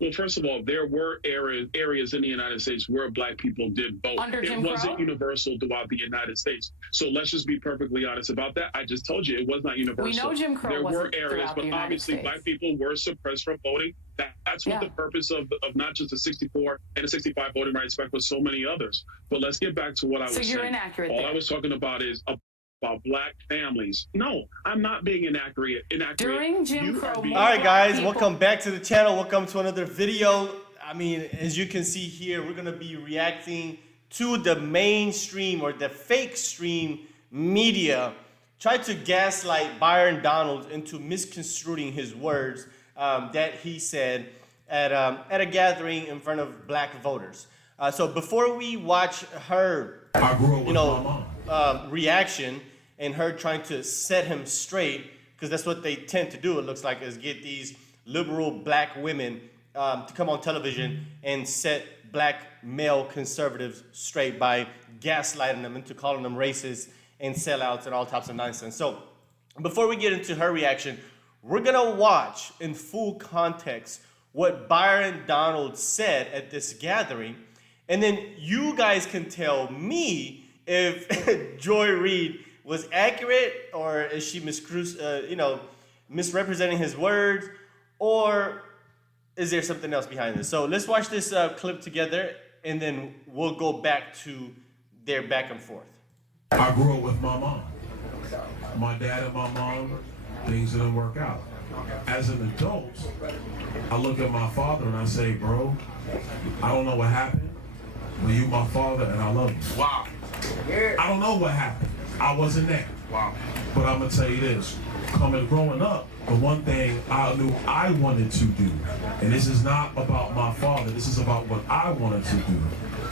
Well, first of all, there were areas in the United States where Black people did vote. Under It Jim wasn't Crow? universal throughout the United States. So let's just be perfectly honest about that. I just told you it was not We universal. know Jim Crow There were wasn't areas, throughout but the United obviously Black States. people were suppressed from voting. That's what Yeah. the purpose of not just the 64 and the 65 voting rights back, but so many others. But let's get back to what I was So saying. you're inaccurate All there. I was talking about is about Black families. No, I'm not being inaccurate. During Jim You Crow, are being- more All right, guys, Black people- welcome back to the channel. Welcome to another video. I mean, as you can see here, we're gonna be reacting to the mainstream or the fake stream media try to gaslight Byron Donalds into misconstruing his words that he said at a gathering in front of Black voters. So before we watch her, reaction and her trying to set him straight, because that's what they tend to do, it looks like, is get these liberal Black women to come on television and set Black male conservatives straight by gaslighting them into calling them racist and sellouts and all types of nonsense. So before we get into her reaction, we're gonna watch in full context what Byron Donalds said at this gathering, and then you guys can tell me if Joy Reid was accurate or is she misrepresenting his words, or is there something else behind this? So let's watch this clip together, and then we'll go back to their back and forth. I grew up with my mom. My dad and my mom, things didn't work out. As an adult, I look at my father and I say, bro, I don't know what happened, but you my father and I love you. Wow. I don't know what happened. I wasn't there. Wow. But I'm gonna tell you this, growing up, the one thing I knew I wanted to do, and this is not about my father, this is about what I wanted to do,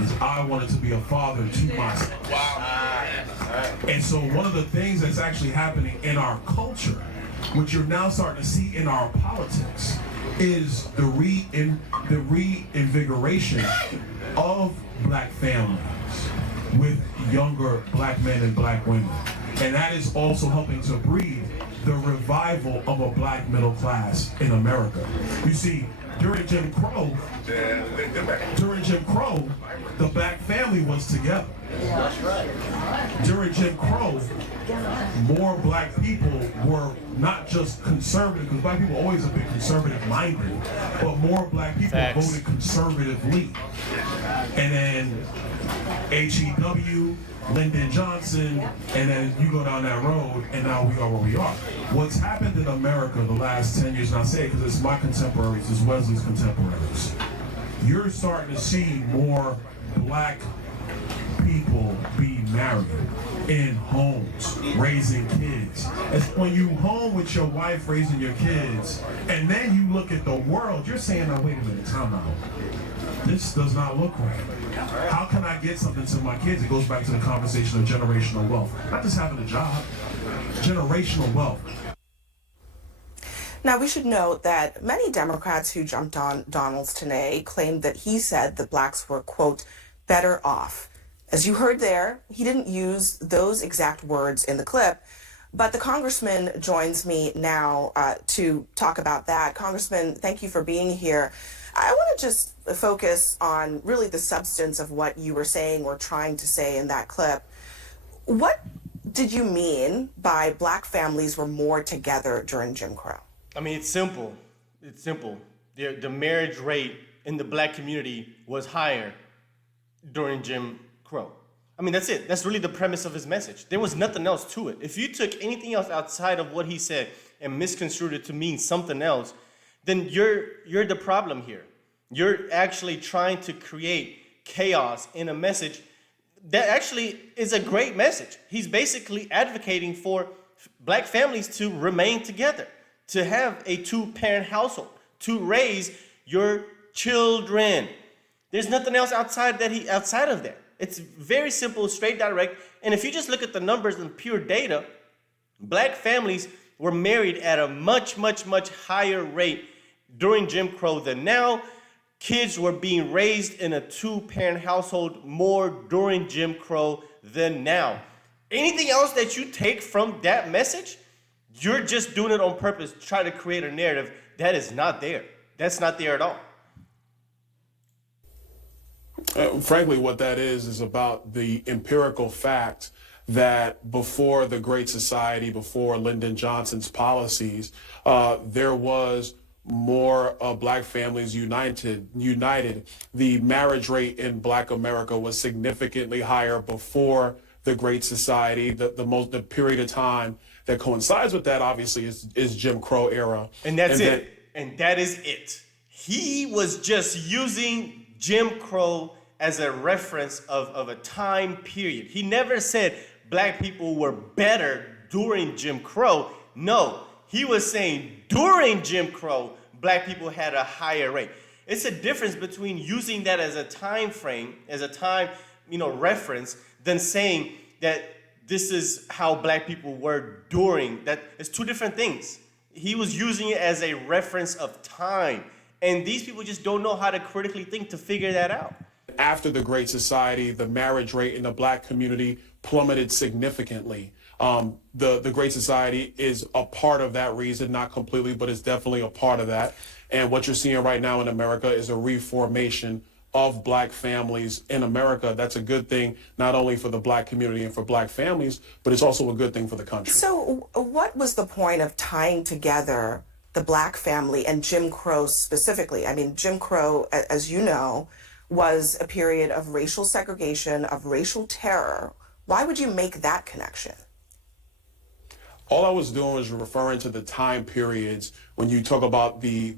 is I wanted to be a father to myself. Wow. And so one of the things that's actually happening in our culture, which you're now starting to see in our politics, is the reinvigoration of Black families with younger Black men and Black women. And that is also helping to breed the revival of a Black middle class in America. You see, during Jim Crow, the Black family was together. During Jim Crow, more Black people were not just conservative, because Black people always have been conservative minded, but more Black people voted conservatively. And then HEW, Lyndon Johnson, and then you go down that road, and now we are where we are. What's happened in America the last 10 years, and I say it because it's my contemporaries, it's Wesley's contemporaries, you're starting to see more Black people be married in homes, raising kids. It's when you home with your wife raising your kids, and then you look at the world, you're saying, now wait a minute, time out. This does not look right. How can I get something to my kids? It goes back to the conversation of generational wealth. Not just having a job, generational wealth. Now, we should note that many Democrats who jumped on Donalds today claimed that he said that Blacks were, quote, better off. As you heard there, he didn't use those exact words in the clip, but the congressman joins me now to talk about that. Congressman, thank you for being here. I want to just focus on really the substance of what you were saying or trying to say in that clip. What did you mean by Black families were more together during Jim Crow? I mean, it's simple. It's simple. The marriage rate in the Black community was higher during Jim Crow. I mean, that's it. That's really the premise of his message. There was nothing else to it. If you took anything else outside of what he said and misconstrued it to mean something else, then you're the problem here. You're actually trying to create chaos in a message that actually is a great message. He's basically advocating for Black families to remain together, to have a two-parent household, to raise your children. There's nothing else outside of that. It's very simple, straight, direct. And if you just look at the numbers and pure data, Black families were married at a much, much, much higher rate during Jim Crow than now. Kids were being raised in a two-parent household more during Jim Crow than now. Anything else that you take from that message, you're just doing it on purpose to try to create a narrative that is not there. That's not there at all. Frankly, what that is about the empirical fact that before the Great Society, before Lyndon Johnson's policies, there was more black families united. The marriage rate in Black America was significantly higher before the Great Society. The period of time that coincides with that, obviously, is Jim Crow era. And that's it. And that is it. He was just using Jim Crow as a reference of a time period. He never said black people were better during Jim Crow. No, he was saying during Jim Crow, black people had a higher rate. It's a difference between using that as a time frame, as a time, reference, than saying that this is how black people were during. That it's two different things. He was using it as a reference of time. And these people just don't know how to critically think to figure that out. After the Great Society, the marriage rate in the black community plummeted significantly. The Great Society is a part of that reason, not completely, but it's definitely a part of that. And what you're seeing right now in America is a reformation of black families in America. That's a good thing, not only for the black community and for black families, but it's also a good thing for the country. So what was the point of tying together the black family and Jim Crow specifically? I mean, Jim Crow, as you know, was a period of racial segregation, of racial terror. Why would you make that connection? All I was doing was referring to the time periods when you talk about the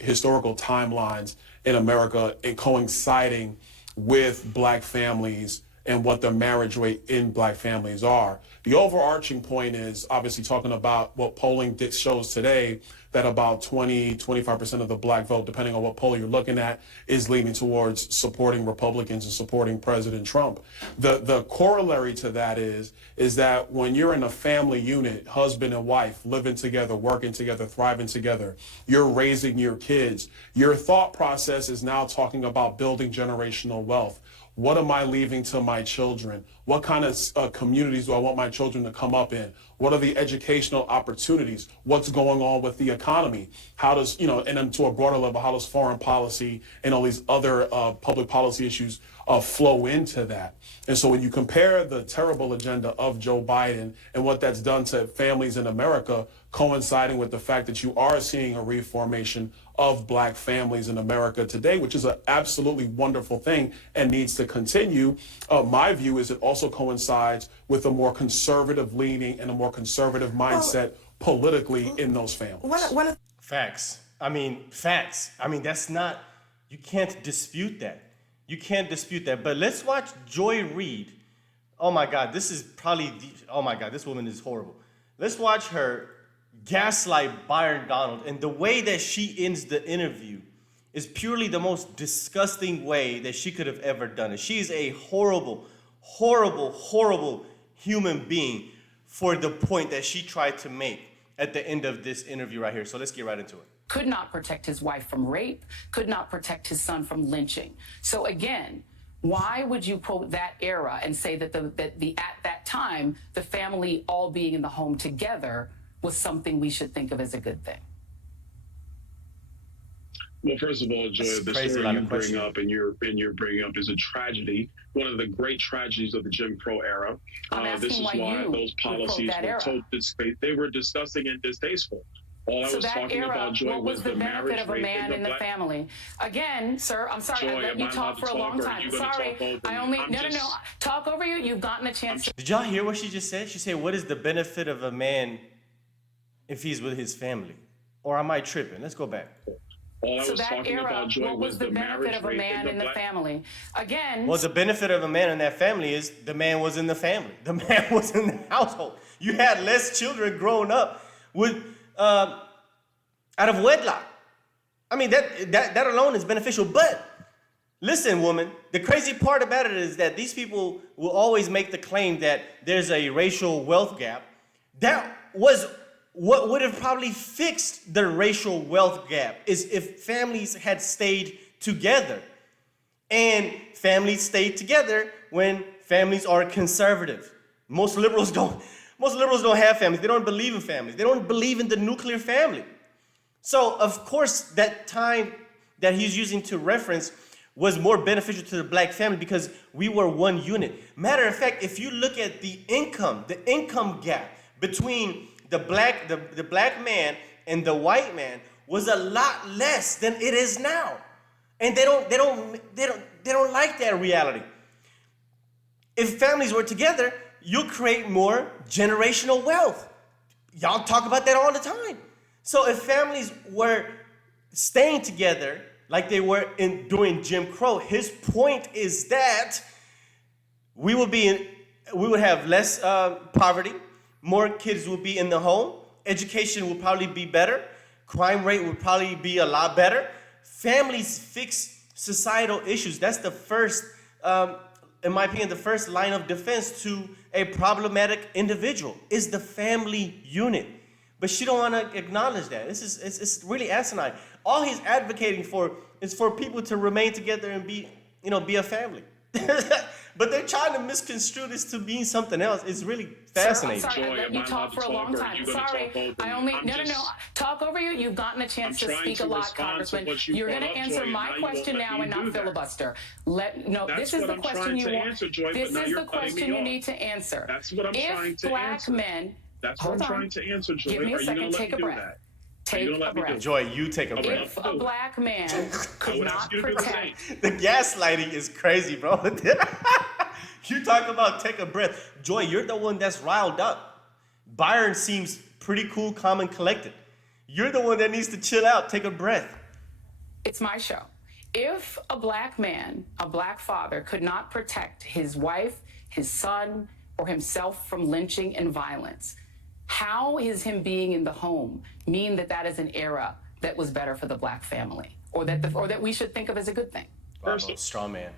historical timelines in America and coinciding with black families and what the marriage rate in black families are. The overarching point is obviously talking about what polling shows today, that about 25% of the black vote, depending on what poll you're looking at, is leaning towards supporting Republicans and supporting President Trump. The corollary to that is that when you're in a family unit, husband and wife, living together, working together, thriving together, you're raising your kids, your thought process is now talking about building generational wealth. What am I leaving to my children? What kind of communities do I want my children to come up in? What are the educational opportunities? What's going on with the economy? How does, and then to a broader level, how does foreign policy and all these other public policy issues flow into that? And so when you compare the terrible agenda of Joe Biden and what that's done to families in America, coinciding with the fact that you are seeing a reformation of black families in America today, which is an absolutely wonderful thing and needs to continue. My view is it also coincides with a more conservative leaning and a more conservative mindset politically in those families. Facts. I mean, facts. I mean, that's not, you can't dispute that. You can't dispute that. But let's watch Joy Reid. Oh my God, this is probably, oh my God, this woman is horrible. Let's watch her gaslight Byron Donalds, and the way that she ends the interview is purely the most disgusting way that she could have ever done it. She's a horrible, horrible, horrible human being for the point that she tried to make at the end of this interview right here. So let's get right into it. Could not protect his wife from rape, could not protect his son from lynching. So again, why would you quote that era and say that at that time, the family all being in the home together was something we should think of as a good thing? Well, first of all, Joy, the story you bring up and you're bringing up is a tragedy, one of the great tragedies of the Jim Crow era. This is why those policies were so they were disgusting and distasteful. All I was talking about, Joy, was the benefit of a man in the family. Again, sir, I'm sorry, I've let you talk for a long time. Sorry, I only, no, talk over you. You've gotten a chance. Did y'all hear what she just said? She said, what is the benefit of a man if he's with his family? Or am I tripping? Let's go back. All I was talking about, Joy, was the benefit of a man in the family. Again. Well, the benefit of a man in that family is the man was in the family. The man was in the household. You had less children growing up with out of wedlock. I mean, that alone is beneficial. But listen, woman, the crazy part about it is that these people will always make the claim that there's a racial wealth gap. That was what would have probably fixed the racial wealth gap is if families had stayed together. And families stayed together when families are conservative. Most liberals don't have families. They don't believe in families. They don't believe in the nuclear family. So, of course, that time that he's using to reference was more beneficial to the black family because we were one unit. Matter of fact, if you look at the income gap between the black man and the white man was a lot less than it is now. And they don't like that reality. If families were together, you'll create more generational wealth. Y'all talk about that all the time. So if families were staying together like they were during Jim Crow, his point is that we would have less poverty, more kids would be in the home, education would probably be better, crime rate would probably be a lot better. Families fix societal issues. That's the first, in my opinion, the first line of defense to a problematic individual is the family unit. But she don't want to acknowledge that. It's really asinine. All he's advocating for is for people to remain together and be a family. But they're trying to misconstrue this to mean something else. It's really fascinating. Sir, I'm sorry, I let you talk for a long time. Sorry, no. Talk over you. You've gotten a chance to speak a lot, Congressman. You're going to answer my question now and not filibuster. This is the question you want. This is the question you need to answer. That's what I'm trying to answer. That's what I'm trying to answer, Joy. Give me a second. Take a breath. Take a breath. Joy, you take a breath. If a black man could not protect... The gaslighting is crazy, bro. You talk about take a breath. Joy, you're the one that's riled up. Byron seems pretty cool, calm, and collected. You're the one that needs to chill out, take a breath. It's my show. If a black man, a black father, could not protect his wife, his son, or himself from lynching and violence, how is him being in the home mean that is an era that was better for the black family, or that we should think of as a good thing? Straw man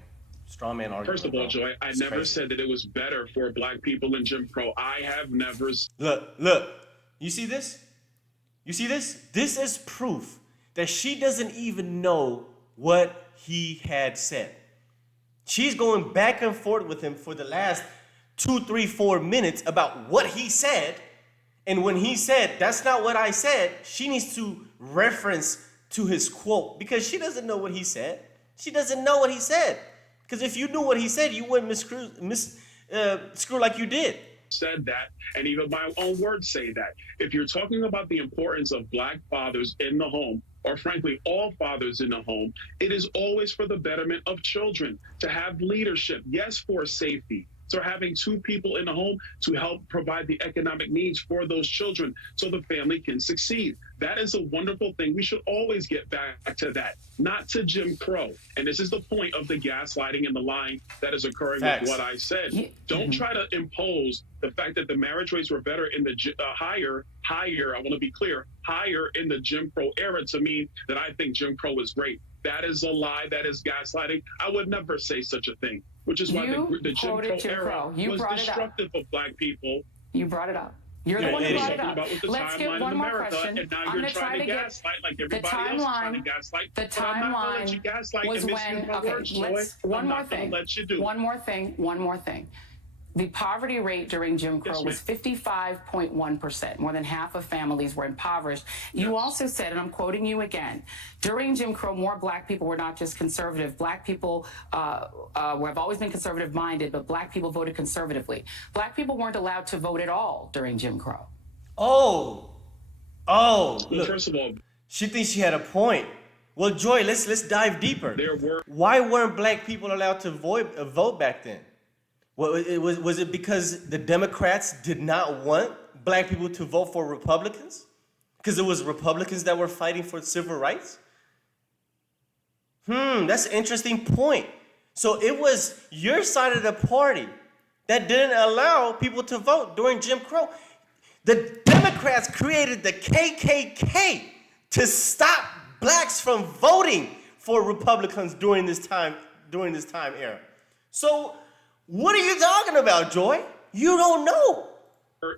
argument. First of all, Joy, I never said that it was better for black people in Jim Crow. I have never. Look. You see this? This is proof that she doesn't even know what he had said. She's going back and forth with him for the last 2, 3, 4 minutes about what he said. And when he said, that's not what I said, she needs to reference to his quote because she doesn't know what he said. She doesn't know what he said. Because if you knew what he said, you wouldn't screw like you did. Said that, and even my own words say that. If you're talking about the importance of black fathers in the home, or frankly, all fathers in the home, it is always for the betterment of children to have leadership. Yes, for safety. So having 2 people in the home to help provide the economic needs for those children so the family can succeed. That is a wonderful thing. We should always get back to that, not to Jim Crow. And this is the point of the gaslighting and the lying that is occurring with what I said. Don't try to impose the fact that the marriage rates were better in the higher, I want to be clear, higher in the Jim Crow era to mean that I think Jim Crow is great. That is a lie. That is gaslighting. I would never say such a thing, which is why the Jim Crow era was destructive of black people. You brought it up. You're the one who brought it up. Let's get one more question. And now you're trying to gaslight like everybody else is trying to gaslight. The timeline was when, One more thing. The poverty rate during Jim Crow was 55.1%. More than half of families were impoverished. You also said, and I'm quoting you again, during Jim Crow, more black people were not just conservative. Black people have always been conservative-minded, but black people voted conservatively. Black people weren't allowed to vote at all during Jim Crow. Look, first of all, she thinks she had a point. Well, Joy, let's dive deeper. Why weren't black people allowed to vote back then? Was it because the Democrats did not want black people to vote for Republicans? Because it was Republicans that were fighting for civil rights? That's an interesting point. So it was your side of the party that didn't allow people to vote during Jim Crow. The Democrats created the KKK to stop blacks from voting for Republicans during this time era. So what are you talking about, Joy? You don't know.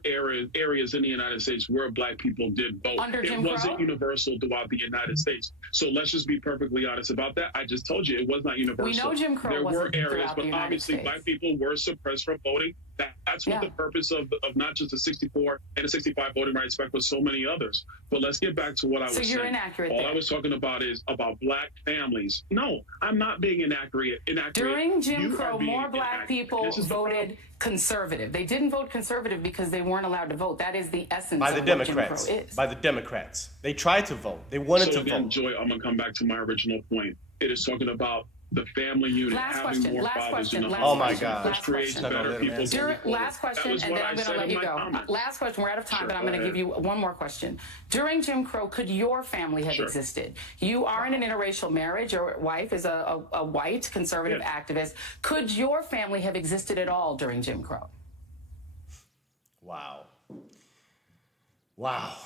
Areas in the United States where black people did vote. It wasn't universal throughout the United States. So let's just be perfectly honest about that. I just told you it was not universal. We know Jim Crow there were wasn't areas, but the obviously States. Black people were suppressed from voting That's what the purpose of not just the 64 and the 65 voting rights act, but so many others. But let's get back to what I was saying. So you're inaccurate All there. I was talking about is about black families. No, I'm not being inaccurate. During Jim Crow, more black people voted conservative. They didn't vote conservative because they weren't allowed to vote. That is the essence by the of Democrats. what Jim Crow is. By the Democrats. They tried to vote. They wanted to vote. Joy, I'm going to come back to my original point. It is talking about the family unit, last having question, more last fathers question, in the last home. Oh my question, God. last Creates question. better people. Last question, and then I'm going to let you go. Last question. We're out of time, but I'm going to give you one more question. During Jim Crow, could your family have existed? You are in an interracial marriage. Your wife is a white conservative activist. Could your family have existed at all during Jim Crow? Wow. Wow.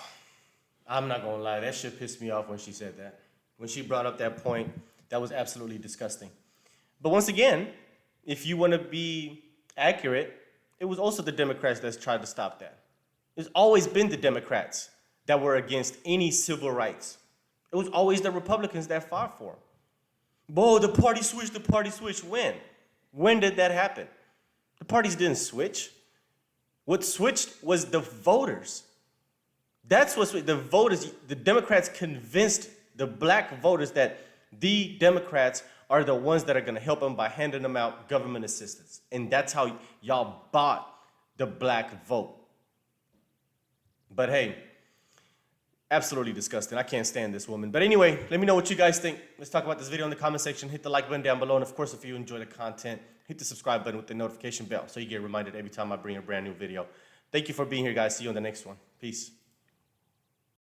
I'm not going to lie. That shit pissed me off when she said that. When she brought up that point, that was absolutely disgusting. But once again, if you want to be accurate, it was also the Democrats that tried to stop that. It's always been the Democrats that were against any civil rights. It was always the Republicans that fought for them. Whoa, the party switched. When? When did that happen? The parties didn't switch. What switched was the voters. That's what's the voters. The Democrats convinced the black voters that the Democrats are the ones that are going to help them by handing them out government assistance. And that's how y'all bought the black vote. But hey, absolutely disgusting. I can't stand this woman. But anyway, let me know what you guys think. Let's talk about this video in the comment section. Hit the like button down below. And of course, if you enjoy the content, hit the subscribe button with the notification bell so you get reminded every time I bring a brand new video. Thank you for being here, guys. See you on the next one. Peace.